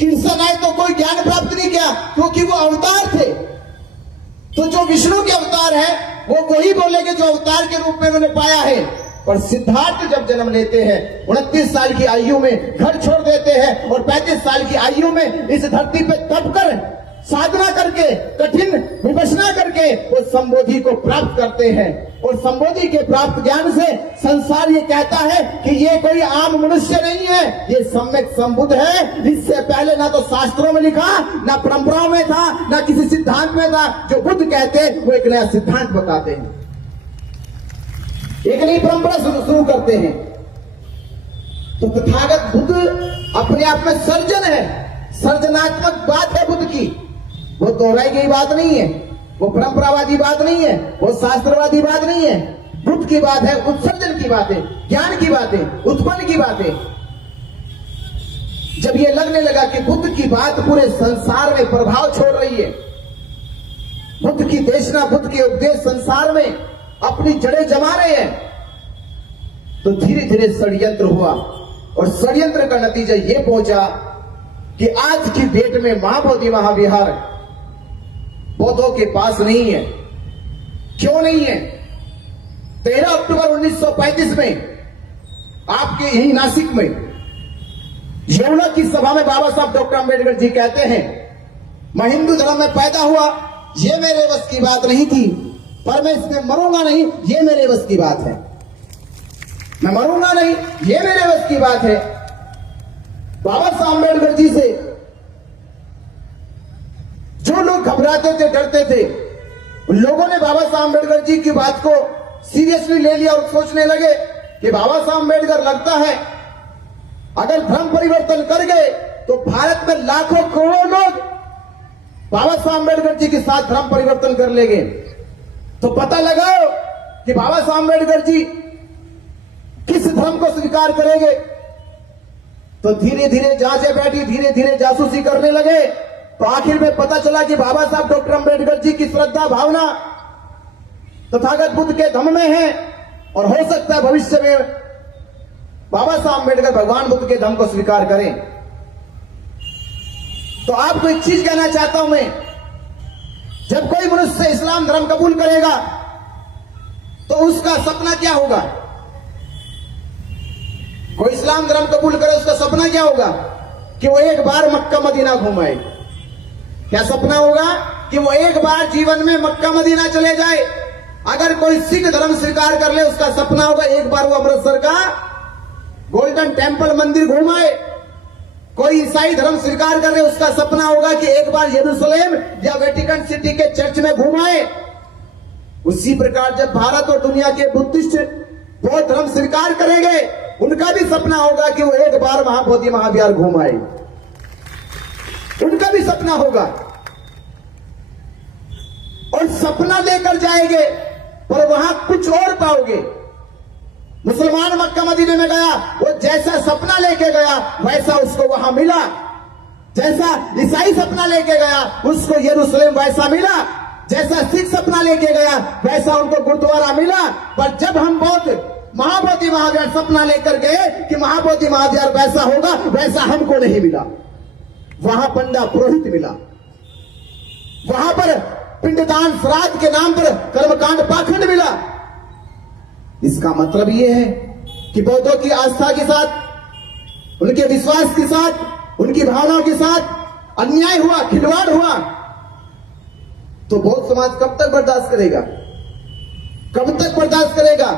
कृष्ण आए तो कोई ज्ञान प्राप्त नहीं किया, क्योंकि वो अवतार थे। तो जो विष्णु के अवतार है वो वही बोलेंगे जो अवतार के रूप में उन्होंने पाया है। और सिद्धार्थ जब जन्म लेते हैं 29 साल की आयु में घर छोड़ देते हैं और 35 साल की आयु में इस धरती पे तप कर साधना करके कठिन विपश्यना करके वो संबोधि को प्राप्त करते हैं। और संबोधि के प्राप्त ज्ञान से संसार ये कहता है कि ये कोई आम मनुष्य नहीं है, ये सम्यक संबुद्ध है। इससे पहले ना तो शास्त्रों में लिखा, ना परंपराओं में था, ना किसी सिद्धांत में था। जो बुद्ध कहते हैं वो एक नया सिद्धांत बताते हैं, एक नई परंपरा शुरू करते हैं। तो तथागत बुद्ध अपने आप में सर्जन है, सर्जनात्मक बात है बुद्ध की। वो दोहराई गई बात नहीं है, वो परंपरावादी बात नहीं है, वो शास्त्रवादी बात नहीं है। बुद्ध की बात है, उत्सर्जन की बात है, ज्ञान की बात है, उत्पन्न की बात है। जब ये लगने लगा कि बुद्ध की बात पूरे संसार में प्रभाव छोड़ रही है, बुद्ध की देशना, बुद्ध के उपदेश संसार में अपनी जड़ें जमा रहे हैं, तो धीरे धीरे षड्यंत्र हुआ। और षड्यंत्र का नतीजा यह पहुंचा कि आज की डेट में महाबोधि महाविहार बौद्धों के पास नहीं है। क्यों नहीं है? 13 अक्टूबर 1935 में आपके यही नासिक में यमुना की सभा में बाबा साहब डॉक्टर अंबेडकर जी कहते हैं, मैं हिंदू धर्म में पैदा हुआ, ये मेरे बस की बात नहीं थी, पर मैं इसमें मरूंगा नहीं, ये मेरे बस की बात है। मैं मरूंगा नहीं, ये मेरे बस की बात है। बाबा साहब अंबेडकर जी से जो लोग घबराते थे, डरते थे, उन लोगों ने बाबा साहब अंबेडकर जी की बात को सीरियसली ले लिया और सोचने लगे कि बाबा साहब अंबेडकर लगता है अगर धर्म परिवर्तन कर गए तो भारत में लाखों करोड़ों लोग बाबा साहब अंबेडकर जी के साथ धर्म परिवर्तन कर लेंगे। तो पता लगाओ कि बाबा साहब अंबेडकर जी किस धर्म को स्वीकार करेंगे। तो धीरे धीरे जांचें बैठी, धीरे धीरे जासूसी करने लगे। तो आखिर में पता चला कि बाबा साहब डॉक्टर अंबेडकर जी की श्रद्धा भावना तथागत बुद्ध के धम्म में है, और हो सकता है भविष्य में बाबा साहब अंबेडकर भगवान बुद्ध के धम्म को स्वीकार करें। तो आपको एक चीज कहना चाहता हूं मैं, जब कोई मनुष्य इस्लाम धर्म कबूल करेगा तो उसका सपना क्या होगा? कोई इस्लाम धर्म कबूल करे, उसका सपना क्या होगा? कि वो एक बार मक्का मदीना घुमाए। क्या सपना होगा? कि वो एक बार जीवन में मक्का मदीना चले जाए। अगर कोई सिख धर्म स्वीकार कर ले, उसका सपना होगा एक बार वो अमृतसर का गोल्डन टेम्पल मंदिर घुमाए। कोई ईसाई धर्म स्वीकार कर ले, उसका सपना होगा कि एक बार यरूशलेम या वेटिकन सिटी के चर्च में घुमाए। उसी प्रकार जब भारत और दुनिया के बुद्धिस्ट बौद्ध धर्म स्वीकार करेंगे, उनका भी सपना होगा कि वो एक बार महाबोधि महाविहार घुमाए। उनका भी सपना होगा, और सपना लेकर जाएंगे पर वहां कुछ और पाओगे। मुसलमान मक्का मदीने में गया, वो जैसा सपना लेके गया वैसा उसको वहां मिला। जैसा ईसाई सपना लेके गया उसको यरूशलेम वैसा मिला। जैसा सिख सपना लेके गया वैसा उनको गुरुद्वारा मिला। पर जब हम बौद्ध महाबोधि महाविहार सपना लेकर गए कि महाबोधि महाविहार वैसा होगा, वैसा हमको नहीं मिला। वहां पंडा पुरोहित मिला, वहां पर पिंडदान श्राद्ध के नाम पर कर्मकांड पाखंड मिला। इसका मतलब यह है कि बौद्धों की आस्था के साथ, उनके विश्वास के साथ, उनकी भावनाओं के साथ अन्याय हुआ, खिलवाड़ हुआ, तो बौद्ध समाज कब तक बर्दाश्त करेगा? कब तक बर्दाश्त करेगा?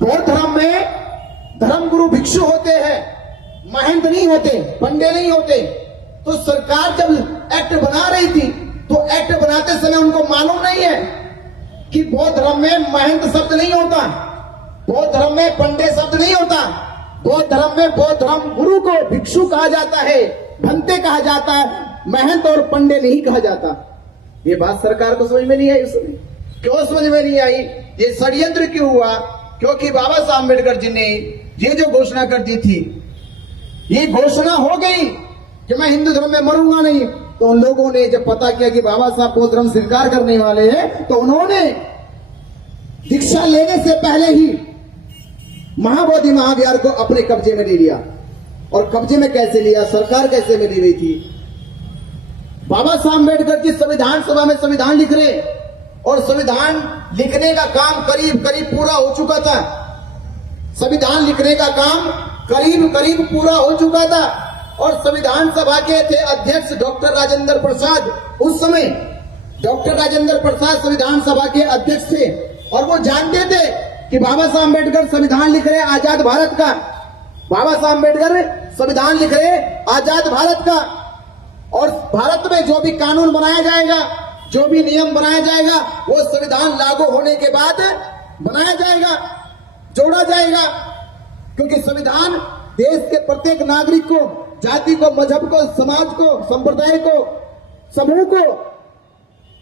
बौद्ध धर्म में धर्मगुरु भिक्षु होते हैं, महंत नहीं होते, पंडे नहीं होते। तो सरकार जब एक्ट बना रही थी तो एक्ट बनाते समय उनको मालूम नहीं है कि बौद्ध धर्म में महंत शब्द नहीं होता, बौद्ध धर्म में पंडे शब्द नहीं होता। बौद्ध धर्म में बौद्ध धर्म गुरु को भिक्षु कहा जाता है, भंते कहा जाता है, महंत और पंडे नहीं कहा जाता। ये बात सरकार को समझ में नहीं आई। उसमें क्यों समझ में नहीं आई? ये षड्यंत्र क्यों हुआ? क्योंकि बाबा साहब अम्बेडकर जी ने ये जो घोषणा कर दी थी, ये घोषणा हो गई कि मैं हिंदू धर्म में मरूंगा नहीं। तो उन लोगों ने जब पता किया कि बाबा साहब बौद्ध धर्म स्वीकार करने वाले हैं, तो उन्होंने दीक्षा लेने से पहले ही महाबोधि महाविहार को अपने कब्जे में ले लिया। और कब्जे में कैसे लिया, सरकार कैसे मिली हुई थी। बाबा साहब अम्बेडकर जी संविधान सभा में संविधान लिख रहे और संविधान लिखने का काम करीब करीब पूरा हो चुका था। संविधान लिखने का काम करीब करीब पूरा हो चुका था और संविधान सभा के थे अध्यक्ष डॉक्टर राजेंद्र प्रसाद। उस समय डॉक्टर राजेंद्र प्रसाद संविधान सभा के अध्यक्ष थे और वो जानते थे कि बाबा साहब अम्बेडकर संविधान लिख रहे आजाद भारत का। बाबा साहब अम्बेडकर संविधान लिख रहे आजाद भारत का और भारत में जो भी कानून बनाया जाएगा, जो भी नियम बनाया जाएगा, वो संविधान लागू होने के बाद बनाया जाएगा, जोड़ा जाएगा। क्योंकि संविधान देश के प्रत्येक नागरिक को, जाति को, मजहब को, समाज को, संप्रदाय को, समूह को,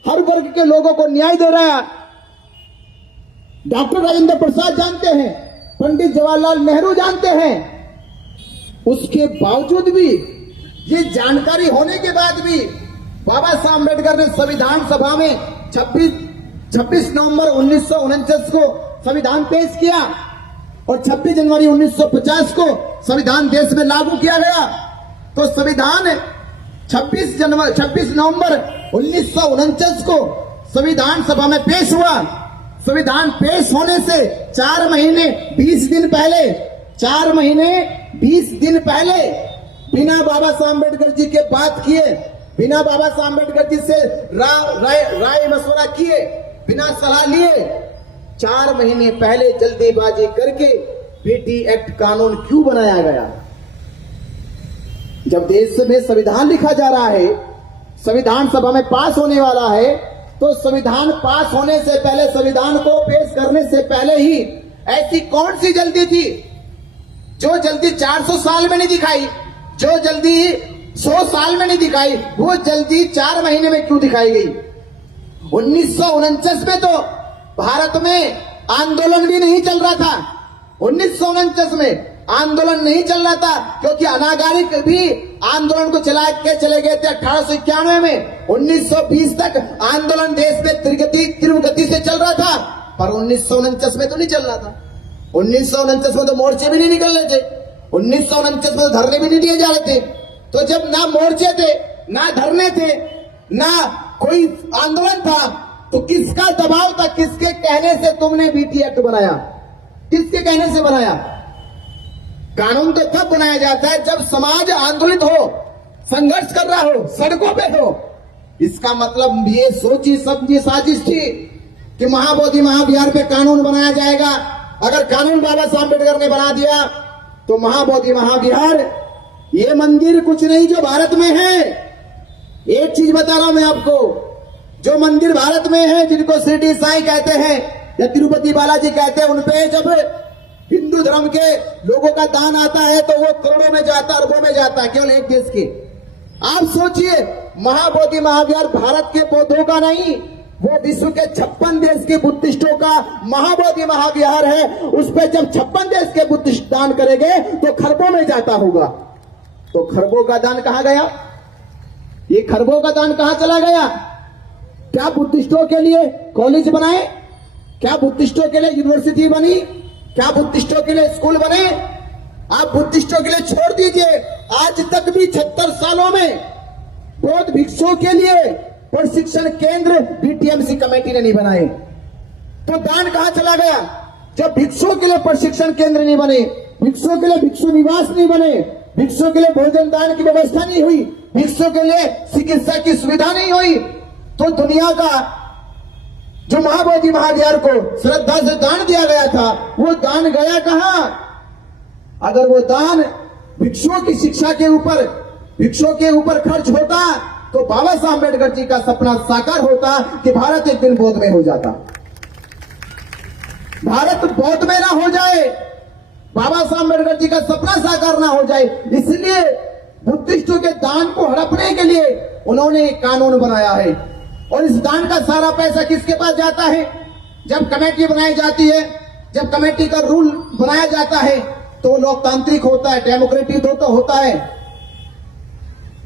हर वर्ग के लोगों को न्याय दे रहा है। डॉक्टर राजेंद्र प्रसाद जानते हैं, पंडित जवाहरलाल नेहरू जानते हैं। उसके बावजूद भी, ये जानकारी होने के बाद भी बाबा साहब अम्बेडकर ने संविधान सभा में 26 नवंबर 1949 को संविधान पेश किया और 26 जनवरी 1950 को संविधान देश में लागू किया गया। तो संविधान 26 नवंबर 1949 को संविधान सभा में पेश हुआ। संविधान पेश होने से 4 महीने 20 दिन पहले, 4 महीने 20 दिन पहले, बिना बाबा साहब अम्बेडकर जी के बात किए, बिना बाबा साहब अम्बेडकर जी से राय मशवरा किए, बिना सलाह लिए, 4 महीने पहले जल्दीबाजी करके बीटी एक्ट कानून क्यों बनाया गया? जब देश में संविधान लिखा जा रहा है, संविधान सभा में पास होने वाला है, तो संविधान पास होने से पहले, संविधान को पेश करने से पहले ही ऐसी कौन सी जल्दी थी? जो जल्दी 400 साल में नहीं दिखाई, जो जल्दी 100 साल में नहीं दिखाई, वो जल्दी 4 महीने में क्यों दिखाई गई? 1949 में तो भारत में आंदोलन भी नहीं चल रहा था। 1949 में आंदोलन नहीं चल रहा था क्योंकि अनागरिक भी आंदोलन को चला के चले गए थे 1891 में। 1920 तक आंदोलन देश में तीव्र गति से चल रहा था, पर 1949 में तो नहीं चल रहा था। 1949 में तो मोर्चे भी नहीं निकल रहे थे, 1949 में तो धरने भी नहीं दिए जा रहे थे। तो जब ना मोर्चे थे, ना धरने थे, ना कोई आंदोलन था, तो किसका दबाव था? किसके कहने से तुमने बीटी एक्ट बनाया? किसके कहने से बनाया? कानून तो तब बनाया जाता है जब समाज आंदोलित हो, संघर्ष कर रहा हो, सड़कों पे हो। इसका मतलब ये सोची समझी साजिश थी कि महाबोधि महाविहार पे कानून बनाया जाएगा। अगर कानून बाबा साहब अम्बेडकर ने बना दिया तो महाबोधि महाविहार, ये मंदिर कुछ नहीं जो भारत में है। एक चीज बता रहा हूं मैं आपको, जो मंदिर भारत में है, जिनको शिरडी साईं कहते हैं या तिरुपति बालाजी कहते हैं, उनपे जब हिंदू धर्म के लोगों का दान आता है तो वो करोड़ों में जाता है, अरबों में जाता है, केवल एक देश के। आप सोचिए, महाबोधि महाविहार भारत के बौद्धों का नहीं, वो विश्व के 56 देश के बुद्धिस्टों का महाबोधि महाविहार है। उस पर जब 56 देश के बुद्धिस्ट दान करेंगे तो खरबों में जाता होगा। तो खरबों का दान कहां गया? ये खरबों का दान कहां चला गया? क्या बुद्धिस्टों के लिए कॉलेज बनाए? क्या बुद्धिस्टों के लिए यूनिवर्सिटी बनी? क्या बुद्धिस्टों के लिए स्कूल बने? आप बुद्धिस्टों के लिए छोड़ दीजिए, आज तक भी 76 सालों में बौद्ध भिक्षुओं के लिए प्रशिक्षण केंद्र बीटीएमसी कमेटी ने नहीं बनाए। तो दान कहां चला गया? जब भिक्षुओं के लिए प्रशिक्षण केंद्र नहीं बने, भिक्षुओं के लिए भिक्षु निवास नहीं बने, भिक्षुओं के लिए भोजन दान की व्यवस्था नहीं हुई, भिक्षुओं के लिए चिकित्सा की सुविधा नहीं हुई, तो दुनिया का जो महाबोधि महाविहार को श्रद्धा से दान दिया गया था, वो दान गया कहां? अगर वो दान भिक्षुओं की शिक्षा के ऊपर, भिक्षुओं के ऊपर खर्च होता तो बाबा साहब अम्बेडकर जी का सपना साकार होता कि भारत एक दिन बौद्ध में हो जाता। भारत बौद्ध में ना हो जाए, बाबा साहब अम्बेडकर जी का सपना साकार ना हो जाए, इसलिए बुद्धिस्टों के दान को हड़पने के लिए उन्होंने एक कानून बनाया है। और इस दान का सारा पैसा किसके पास जाता है? जब कमेटी बनाई जाती है, जब कमेटी का रूल बनाया जाता है तो लोकतांत्रिक होता है, डेमोक्रेटिक तो होता है।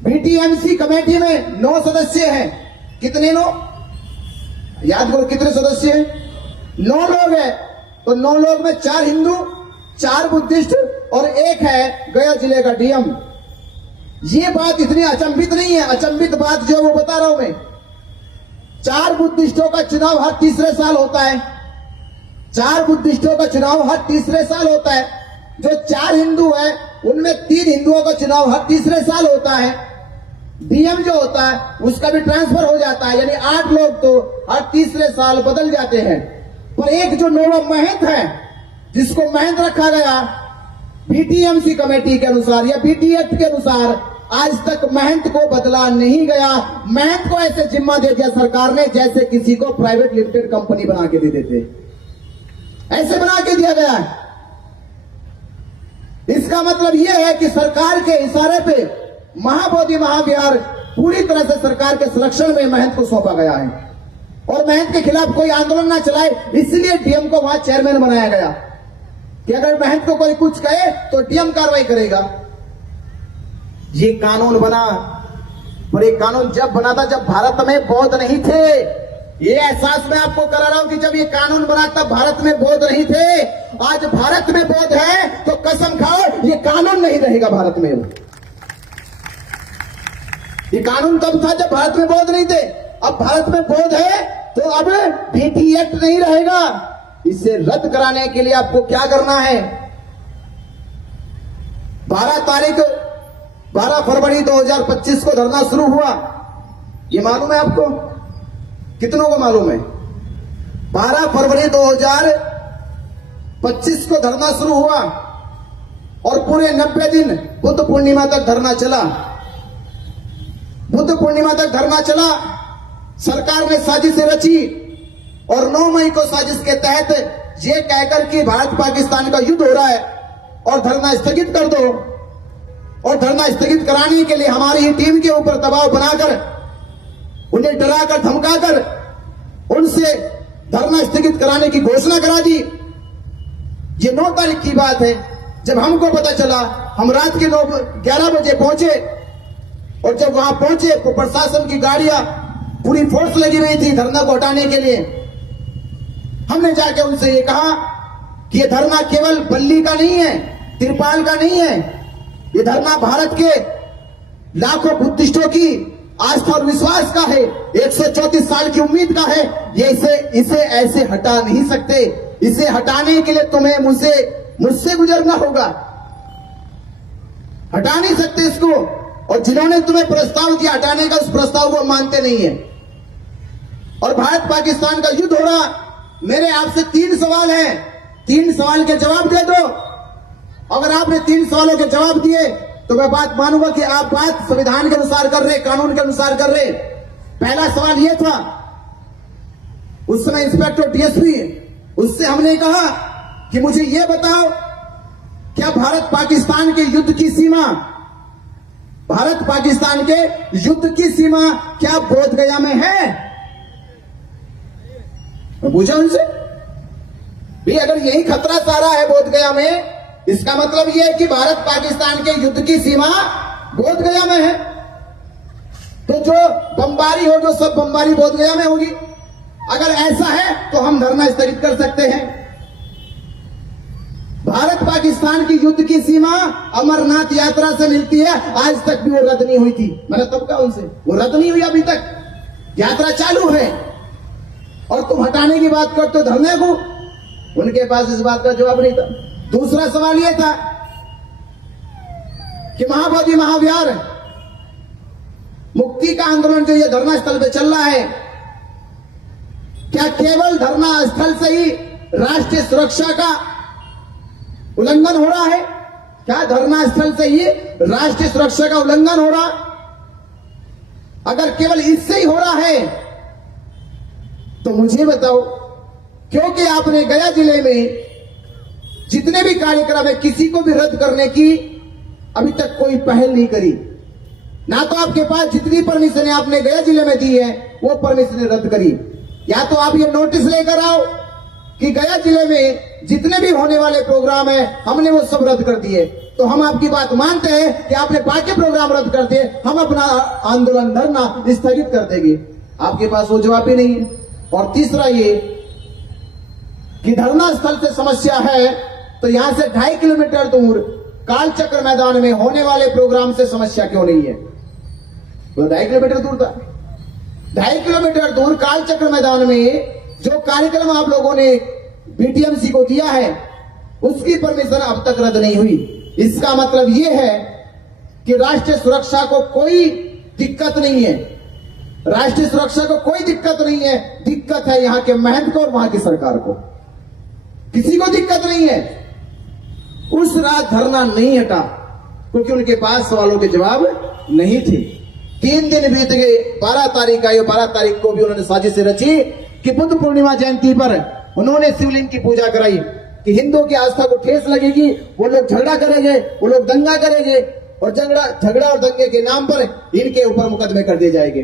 बीटीएमसी कमेटी में 9 सदस्य हैं। कितने? 9 याद करो, कितने सदस्य हैं? 9 लोग हैं। तो 9 लोग में 4 हिंदू, 4 बुद्धिस्ट और एक है गया जिले का डीएम। ये बात इतनी अचंभित नहीं है, अचंभित बात जो वो बता रहा हूं मैं। 4 बुद्धिस्टों का चुनाव हर तीसरे साल होता है। 4 बुद्धिस्टों का चुनाव हर तीसरे साल होता है। जो 4 हिंदू है उनमें 3 हिंदुओं का चुनाव हर तीसरे साल होता है। डीएम जो होता है उसका भी ट्रांसफर हो जाता है, यानी 8 लोग तो हर तीसरे साल बदल जाते हैं। पर एक जो नोवा महंत है, जिसको महंत रखा गया बीटीएमसी कमेटी के अनुसार या बीटी एक्ट के अनुसार, आज तक महंत को बदला नहीं गया। महंत को ऐसे जिम्मा दे दिया सरकार ने जैसे किसी को प्राइवेट लिमिटेड कंपनी बना के दे देते, ऐसे बना के दिया गया है। इसका मतलब यह है कि सरकार के इशारे पे महाबोधि महाविहार पूरी तरह से सरकार के संरक्षण में महंत को सौंपा गया है और महंत के खिलाफ कोई आंदोलन ना चलाए, इसलिए डीएम को वहां चेयरमैन बनाया गया कि अगर महंत को कोई कुछ कहे तो डीएम कार्रवाई करेगा। ये कानून बना, पर ये कानून जब बना था जब भारत में बौद्ध नहीं थे। ये एहसास मैं आपको करा रहा हूं कि जब ये कानून बना तब भारत में बौद्ध नहीं थे। आज भारत में बौद्ध है तो कसम खाओ ये कानून नहीं रहेगा भारत में। ये कानून तब था जब भारत में बौद्ध नहीं थे, अब भारत में बौद्ध है तो अब बीटी एक्ट नहीं रहेगा। इसे रद्द कराने के लिए आपको क्या करना है? 12 फरवरी 2025 को धरना शुरू हुआ। ये मालूम है आपको? कितनों को मालूम है? 12 फरवरी 2025 को धरना शुरू हुआ और पूरे 90 दिन बुद्ध पूर्णिमा तक धरना चला। बुद्ध पूर्णिमा तक धरना चला। सरकार ने साजिशें रची और 9 मई को साजिश के तहत ये कहकर कि भारत पाकिस्तान का युद्ध हो रहा है और धरना स्थगित कर दो, और धरना स्थगित कराने के लिए हमारी ही टीम के ऊपर दबाव बनाकर, उन्हें डराकर धमकाकर उनसे धरना स्थगित कराने की घोषणा करा दी। ये 9 तारीख की बात है। जब हमको पता चला, हम रात के 11 बजे पहुंचे और जब वहां पहुंचे तो प्रशासन की गाड़ियां पूरी फोर्स लगी हुई थी धरना को हटाने के लिए। हमने जाके उनसे ये कहा कि ये धरना केवल बल्ली का नहीं है, तिरपाल का नहीं है, ये धरना भारत के लाखों बुद्धिस्टों की आस्था और विश्वास का है, 134 साल की उम्मीद का है। ये इसे ऐसे हटा नहीं सकते। इसे हटाने के लिए तुम्हें मुझसे गुजरना होगा। हटा नहीं सकते इसको, और जिन्होंने तुम्हें प्रस्ताव दिया हटाने का, उस प्रस्ताव को मानते नहीं है। और भारत पाकिस्तान का युद्ध हो रहा। मेरे आपसे 3 सवाल हैं, 3 सवाल के जवाब दे दो। अगर आपने 3 सवालों के जवाब दिए तो मैं बात मानूंगा कि आप बात संविधान के अनुसार कर रहे, कानून के अनुसार कर रहे। पहला सवाल यह था, उस समय इंस्पेक्टर डीएसपी, उससे हमने कहा कि मुझे यह बताओ, क्या भारत पाकिस्तान के युद्ध की सीमा, भारत पाकिस्तान के युद्ध की सीमा क्या बोध गया में है? मैं पूछा उनसे, भाई अगर यही खतरा सारा है बोध गया में, इसका मतलब यह है कि भारत पाकिस्तान के युद्ध की सीमा बोध गया में है। तो जो बमबारी हो, जो सब बमबारी बोध गया में होगी। अगर ऐसा है तो हम धरना स्थगित कर सकते हैं। भारत पाकिस्तान की युद्ध की सीमा अमरनाथ यात्रा से मिलती है, आज तक भी वो रद्द नहीं हुई थी। मैंने तब कहा उनसे, वो रद्द नहीं हुई अभी तक, यात्रा चालू है और तुम हटाने की बात करते हो धरने को। उनके पास इस बात का जवाब नहीं था। दूसरा सवाल यह था कि महाबोधि महाविहार मुक्ति का आंदोलन जो ये धरना स्थल पे चल रहा है, क्या केवल धरना स्थल से ही राष्ट्रीय सुरक्षा का उल्लंघन हो रहा है? क्या धरना स्थल से ही राष्ट्रीय सुरक्षा का उल्लंघन हो रहा? अगर केवल इससे ही हो रहा है तो मुझे बताओ, क्योंकि आपने गया जिले में जितने भी कार्यक्रम है किसी को भी रद्द करने की अभी तक कोई पहल नहीं करी। ना तो आपके पास जितनी परमिशन आपने गया जिले में दी है वो परमिशन रद्द करी, या तो आप ये नोटिस लेकर आओ कि गया जिले में जितने भी होने वाले प्रोग्राम है हमने वो सब रद्द कर दिए। तो हम आपकी बात मानते हैं कि आपने बाकी प्रोग्राम रद्द कर दिए, हम अपना आंदोलन धरना स्थगित कर देंगे। आपके पास वो जवाब ही नहीं है। और तीसरा ये कि धरना स्थल से समस्या है तो यहां से 2.5 किलोमीटर दूर कालचक्र मैदान में होने वाले प्रोग्राम से समस्या क्यों नहीं है? तो 2.5 किलोमीटर दूर था। 2.5 किलोमीटर दूर कालचक्र मैदान में जो कार्यक्रम आप लोगों ने बीटीएमसी को दिया है, उसकी परमिशन अब तक रद्द नहीं हुई। इसका मतलब यह है कि राष्ट्रीय सुरक्षा को कोई दिक्कत नहीं है। राष्ट्रीय सुरक्षा को कोई दिक्कत नहीं है। दिक्कत है यहां के महंत को और वहां की सरकार को। किसी को दिक्कत नहीं है। उस रात धरना नहीं हटा क्योंकि उनके पास सवालों के जवाब नहीं थे। 3 दिन बीत गए। 12 तारीख आई। 12 तारीख को भी उन्होंने साजिश रची कि बुद्ध पूर्णिमा जयंती पर उन्होंने शिवलिंग की पूजा कराई कि हिंदुओं की आस्था को ठेस लगेगी, वो लोग झगड़ा करेंगे, वो लोग दंगा करेंगे और झगड़ा और दंगे के नाम पर इनके ऊपर मुकदमे कर दिए जाएंगे,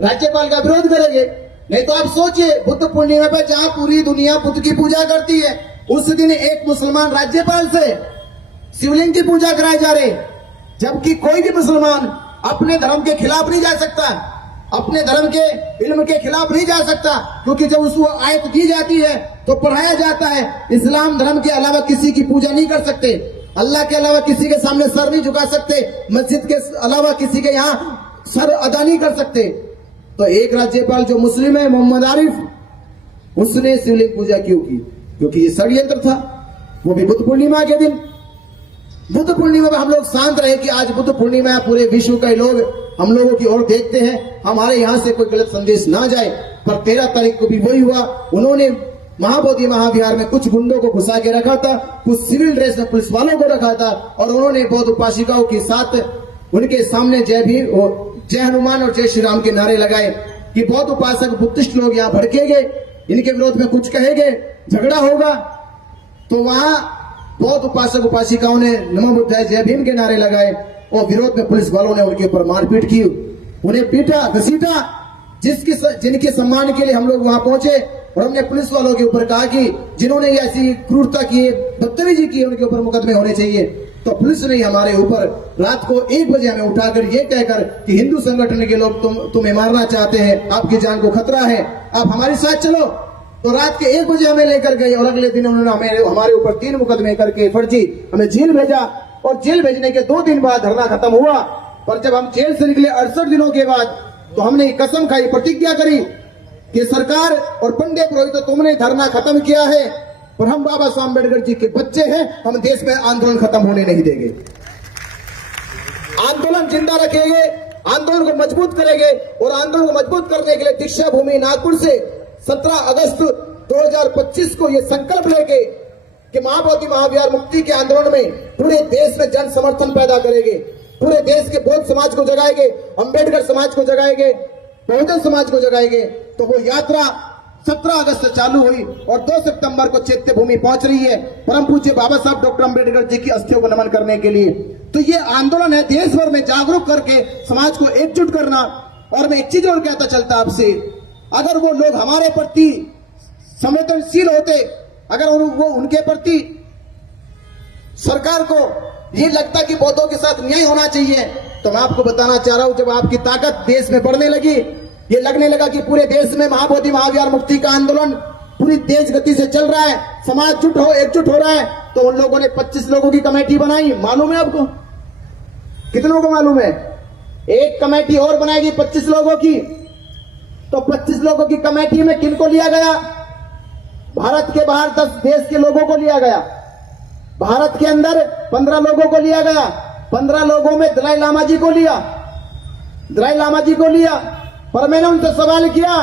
राज्यपाल का विरोध करेंगे। नहीं तो आप सोचिए, बुद्ध पूर्णिमा पर जहां पूरी दुनिया बुद्ध की पूजा करती है, उस दिन एक मुसलमान राज्यपाल से शिवलिंग की पूजा कराई जा रही, जबकि कोई भी मुसलमान अपने धर्म के खिलाफ नहीं जा सकता, अपने धर्म के इल्म के खिलाफ नहीं जा सकता, क्योंकि जब उसको आयत दी जाती है तो पढ़ाया जाता है इस्लाम धर्म के अलावा किसी की पूजा नहीं कर सकते, अल्लाह के अलावा किसी के सामने सर नहीं झुका सकते, मस्जिद के अलावा किसी के यहाँ सर अदा नहीं कर सकते। तो एक राज्यपाल जो मुस्लिम है, मोहम्मद आरिफ, उसने शिवलिंग पूजा क्यों की? क्योंकि ये षड्यंत्र था, वो भी बुद्ध पूर्णिमा के दिन। बुद्ध पूर्णिमा में हम लोग शांत रहे कि आज बुद्ध पूर्णिमा, पूरे विश्व के लोग हम लोगों की ओर देखते हैं, हमारे यहां से कोई गलत संदेश ना जाए। पर 13 तारीख को भी वही हुआ। उन्होंने महाबोधि महाविहार में कुछ गुंडों को घुसा के रखा था, कुछ सिविल ड्रेस में पुलिस वालों को रखा था, और उन्होंने बौद्ध उपासिकाओं के साथ उनके सामने जय भीम, जय हनुमान और जय श्री राम के नारे लगाए कि बौद्ध उपासक बुद्धिस्ट लोग यहाँ भड़केंगे, इनके विरोध में कुछ कहेंगे, झगड़ा होगा। तो वहां बौद्ध उपासक उपासिकाओं ने नमो बुद्धाय जय भीम के नारे लगाए और विरोध में पुलिस वालों ने उनके ऊपर मारपीट की, उन्हें पीटा घसीटा। जिनके सम्मान के लिए हम लोग वहां पहुंचे और हमने पुलिस वालों के ऊपर कहा कि जिन्होंने ऐसी क्रूरता की, बदतमीजी की, उनके ऊपर मुकदमे होने चाहिए। तो पुलिस ने हमारे ऊपर रात को 1 बजे हमें उठाकर ये कहकर कि हिंदू संगठन के लोग तुम्हें मारना चाहते हैं, आपकी जान को खतरा है, आप हमारे साथ चलो। तो रात के 1 बजे हमें लेकर गए और अगले दिन उन्होंने हमारे ऊपर 3 मुकदमे करके फर्जी हमें जेल भेजा। और जेल भेजने के 2 दिन बाद धरना खत्म हुआ। पर जब हम जेल से निकले 68 दिनों के बाद, तो हमने कसम खाई, प्रतिज्ञा करी कि सरकार और पंडित पुरोहित, तुमने धरना खत्म किया है और हम बाबा साहब अम्बेडकर जी के बच्चे हैं, हम देश में आंदोलन खत्म होने नहीं देंगे, आंदोलन जिंदा रखेंगे, आंदोलन को मजबूत करेंगे। और आंदोलन को मजबूत करने के लिए दीक्षा भूमि नागपुर से 17 अगस्त 2025 को यह संकल्प लेके कि महाबोधि महाविहार मुक्ति के आंदोलन में पूरे देश में जन समर्थन पैदा करेंगे, पूरे देश के बौद्ध समाज को जगाएंगे, अंबेडकर समाज को जगाएंगे, बहुजन समाज को जगाएंगे। तो वो यात्रा 17 अगस्त से चालू हुई और 2 सितंबर को चैत्य भूमि पहुंच रही है, परम पूज्य बाबा साहब डॉक्टर अंबेडकर जी की अस्थियों को नमन करने के लिए। तो ये आंदोलन है देश भर में जागरूक करके समाज को एकजुट करना। और मैं एक चीज और कहता चलता आपसे, अगर वो लोग हमारे प्रति संवेदनशील होते, अगर वो उनके प्रति सरकार को ये लगता कि बौद्धों के साथ न्याय होना चाहिए, तो मैं आपको बताना चाह रहा हूं, जब आपकी ताकत देश में बढ़ने लगी, ये लगने लगा कि पूरे देश में महाबोधि महाविहार मुक्ति का आंदोलन पूरी तेज गति से चल रहा है, समाज एकजुट हो रहा है, तो उन लोगों ने 25 लोगों की कमेटी बनाई। मालूम है आपको? कितनों को मालूम है? एक कमेटी और बनाएगी 25 लोगों की। तो 25 लोगों की कमेटी में किनको लिया गया? भारत के बाहर 10 देश के लोगों को लिया गया, भारत के अंदर 15 लोगों को लिया गया। 15 लोगों में दलाई लामा जी को लिया। पर मैंने उनसे सवाल किया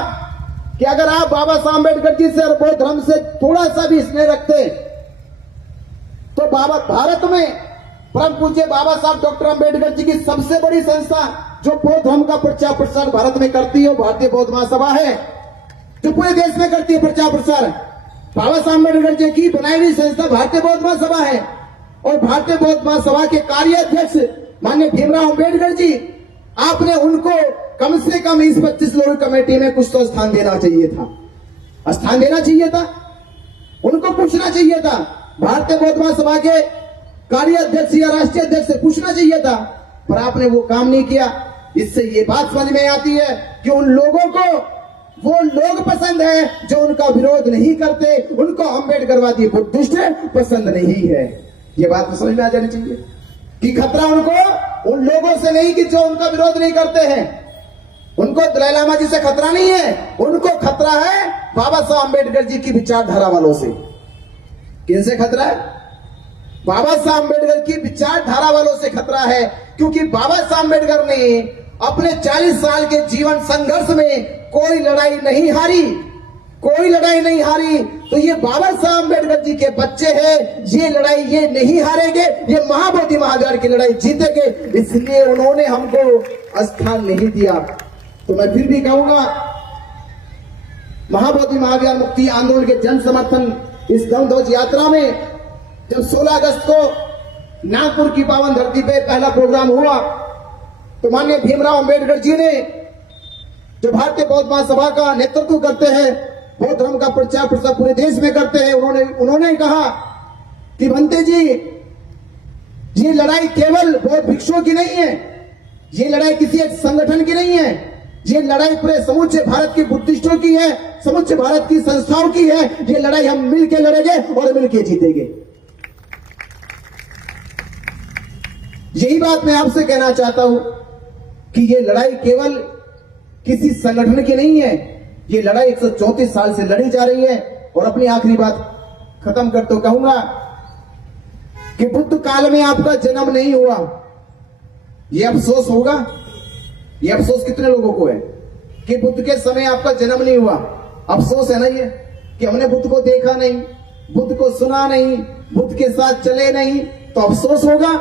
कि अगर आप बाबा साहब अम्बेडकर जी से और बौद्ध धर्म से थोड़ा सा भी स्नेह रखते, तो भारत में परम पूज्य बाबा साहब डॉक्टर अंबेडकर जी की सबसे बड़ी संस्था जो बौद्ध धर्म का प्रचार प्रसार भारत में करती है, भारतीय बौद्ध महासभा है, जो पूरे देश में करती है प्रचार प्रसार। बाबा साहब अम्बेडकर जी की बनाई हुई संस्था भारतीय बौद्ध महासभा है और भारतीय बौद्ध महासभा के कार्याध्यक्ष माननीय भीमराव अंबेडकर जी, आपने उनको कम से कम इस 25 लोगों की कमेटी में कुछ तो स्थान देना चाहिए था, उनको पूछना चाहिए था। भारतीय बौद्ध महासभा के कार्याध्यक्ष या राष्ट्रीय अध्यक्ष से पूछना चाहिए था, पर आपने वो काम नहीं किया। इससे ये बात समझ में आती है कि उन लोगों को वो लोग पसंद है जो उनका विरोध नहीं करते, उनको अम्बेडकरवादी बुद्धिस्ट पसंद नहीं है। ये बात तो समझ में आ जानी चाहिए। कि खतरा उनको उन लोगों से नहीं कि जो उनका विरोध नहीं करते हैं, उनको दलाई लामा जी से खतरा नहीं है, उनको खतरा है बाबा साहब अम्बेडकर जी की विचारधारा वालों से। किनसे खतरा है? बाबा साहब अम्बेडकर की विचारधारा वालों से खतरा है, क्योंकि बाबा साहब अम्बेडकर ने अपने 40 साल के जीवन संघर्ष में कोई लड़ाई नहीं हारी, कोई लड़ाई नहीं हारी। तो ये बाबा साहब अम्बेडकर जी के बच्चे हैं, ये लड़ाई ये नहीं हारेंगे, ये महाबोधि महाविहार की लड़ाई जीतेंगे। इसलिए उन्होंने हमको स्थान नहीं दिया। तो मैं फिर भी कहूंगा, महाबोधि महाविहार मुक्ति आंदोलन के जन समर्थन इस गणध्वज यात्रा में जब 16 अगस्त को नागपुर की पावन धरती पे पहला प्रोग्राम हुआ, तो माननीय भीमराव अंबेडकर जी ने, जो भारतीय बौद्ध महासभा का नेतृत्व करते हैं, बौद्ध धर्म का प्रचार प्रसार पूरे देश में करते हैं, उन्होंने कहा कि भंते जी, ये लड़ाई केवल बौद्ध भिक्षुओं की नहीं है, ये लड़ाई किसी एक संगठन की नहीं है, ये लड़ाई पूरे समूचे भारत के बुद्धिस्टों की है, समूचे भारत की संस्थाओं की है। ये लड़ाई हम मिलकर लड़ेंगे और मिलकर जीतेंगे। यही बात मैं आपसे कहना चाहता हूं कि ये लड़ाई केवल किसी संगठन की नहीं है, ये लड़ाई 134 साल से लड़ी जा रही है। और अपनी आखिरी बात खत्म कर तो कहूंगा कि बुद्ध काल में आपका जन्म नहीं हुआ, ये अफसोस होगा। ये अफसोस कितने लोगों को है कि बुद्ध के समय आपका जन्म नहीं हुआ? अफसोस है ना ये कि हमने बुद्ध को देखा नहीं, बुद्ध को सुना नहीं, बुद्ध के साथ चले नहीं, तो अफसोस होगा।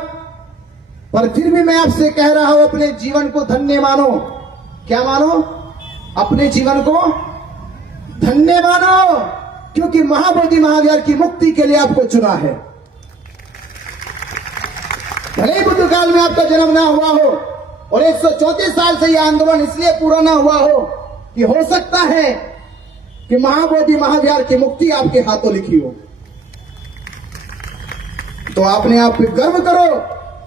पर फिर भी मैं आपसे कह रहा हूं, अपने जीवन को धन्य मानो। क्या मानो? अपने जीवन को धन्य मानो, क्योंकि महाबोधि महाविहार की मुक्ति के लिए आपको चुना है। भले ही बुद्ध काल में आपका जन्म ना हुआ हो और 134 साल से यह आंदोलन इसलिए पूरा ना हुआ हो कि हो सकता है कि महाबोधि महाविहार की मुक्ति आपके हाथों लिखी हो। तो आपने आप पे गर्व करो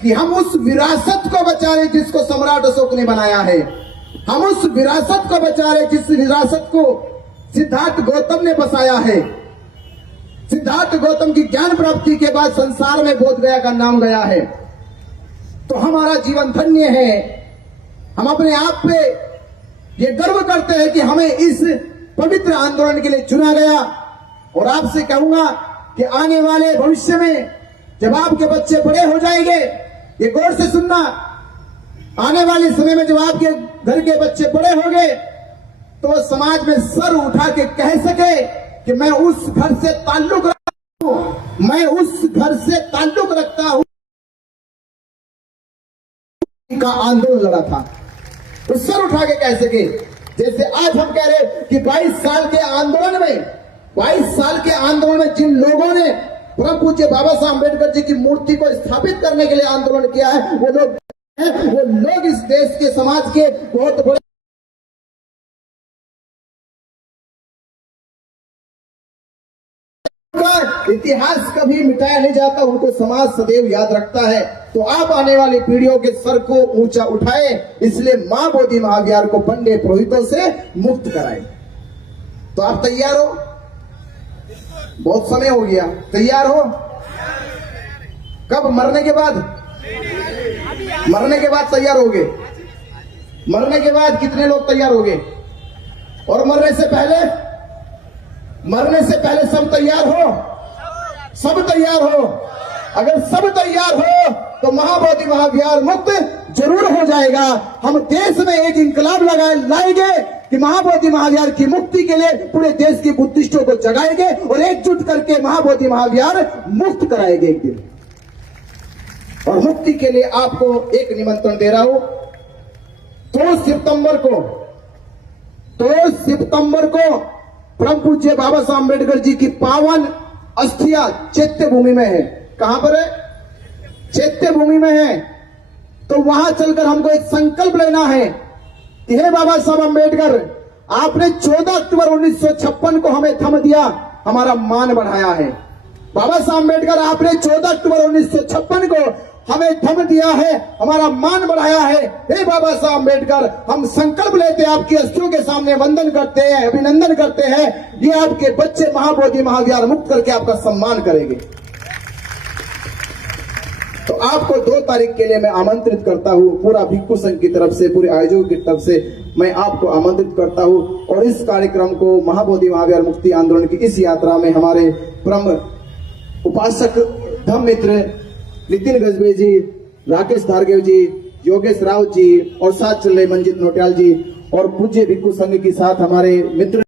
कि हम उस विरासत को बचा रहे जिसको सम्राट अशोक ने बनाया है, हम उस विरासत को बचा रहे जिस विरासत को सिद्धार्थ गौतम ने बसाया है। सिद्धार्थ गौतम की ज्ञान प्राप्ति के बाद संसार में बोध गया का नाम गया है। तो हमारा जीवन धन्य है। हम अपने आप पे ये गर्व करते हैं कि हमें इस पवित्र आंदोलन के लिए चुना गया। और आपसे कहूंगा कि आने वाले भविष्य में जब आपके बच्चे बड़े हो जाएंगे, ये गौर से सुनना, आने वाले समय में जब आपके घर के बच्चे बड़े होंगे तो समाज में सर उठा के कह सके कि मैं उस घर से ताल्लुक रखता हूं, मैं उस घर से ताल्लुक रखता हूं का आंदोलन लड़ा था। तो सर उठा के कह सके, जैसे आज हम कह रहे कि 22 साल के आंदोलन में, 22 साल के आंदोलन में जिन लोगों ने परम पूज्य बाबा साहब अम्बेडकर जी की मूर्ति को स्थापित करने के लिए आंदोलन किया है, वो लोग इस देश के समाज के बहुत बड़े इतिहास कभी मिटाया नहीं जाता, उनको समाज सदैव याद रखता है। तो आप आने वाली पीढ़ियों के सर को ऊंचा उठाए, इसलिए मां बोधि महाविहार को पंडे पुरोहितों से मुक्त कराए। तो आप तैयार हो? बहुत समय हो गया, तैयार हो? कब? मरने के बाद? मरने के बाद तैयार होगे? मरने के बाद कितने लोग तैयार होगे? और मरने से पहले? मरने से पहले सब तैयार हो? सब तैयार हो? अगर सब तैयार हो तो महाबोधि महाविहार मुक्त जरूर हो जाएगा। हम देश में एक इंकलाब लाएंगे कि महाबोधि महाविहार की मुक्ति के लिए पूरे देश के बुद्धिस्टों को जगाएंगे और एकजुट करके महाबोधि महाविहार मुक्त कराएंगे एक दिन। और मुक्ति के लिए आपको एक निमंत्रण दे रहा हूं। 2 सितंबर को परम पूज्य बाबा साहब अम्बेडकर जी की पावन अस्थियां चैत्य भूमि में है। कहां पर है? चैत्य भूमि में है। तो वहां चलकर हमको एक संकल्प लेना है कि हे बाबा साहब अम्बेडकर, आपने 14 अक्टूबर 1956 को हमें थम दिया, हमारा मान बढ़ाया है। बाबा साहब अम्बेडकर, आपने 14 अक्टूबर 1956 को हमें थम दिया है, हमारा मान बढ़ाया है। हे बाबा साहब अम्बेडकर, हम संकल्प लेते हैं, आपकी अस्थियों के सामने वंदन करते हैं, अभिनंदन करते हैं। ये आपके बच्चे महाबोधि महाविहार मुक्त करके आपका सम्मान करेंगे। तो आपको 2 तारीख के लिए मैं आमंत्रित करता हूँ, पूरा भिक्खु संघ की तरफ से, पूरे आयोजकों की तरफ से मैं आपको आमंत्रित करता हूँ। और इस कार्यक्रम को महाबोधि महाविहार मुक्ति आंदोलन की इस यात्रा में हमारे परम उपासक धम्म मित्र नितिन गजबे जी, राकेश धारगेव जी, योगेश राव जी और साथ चल रहे मंजित नोटियाल जी और पूज्य भिक्खु संघ के साथ हमारे मित्र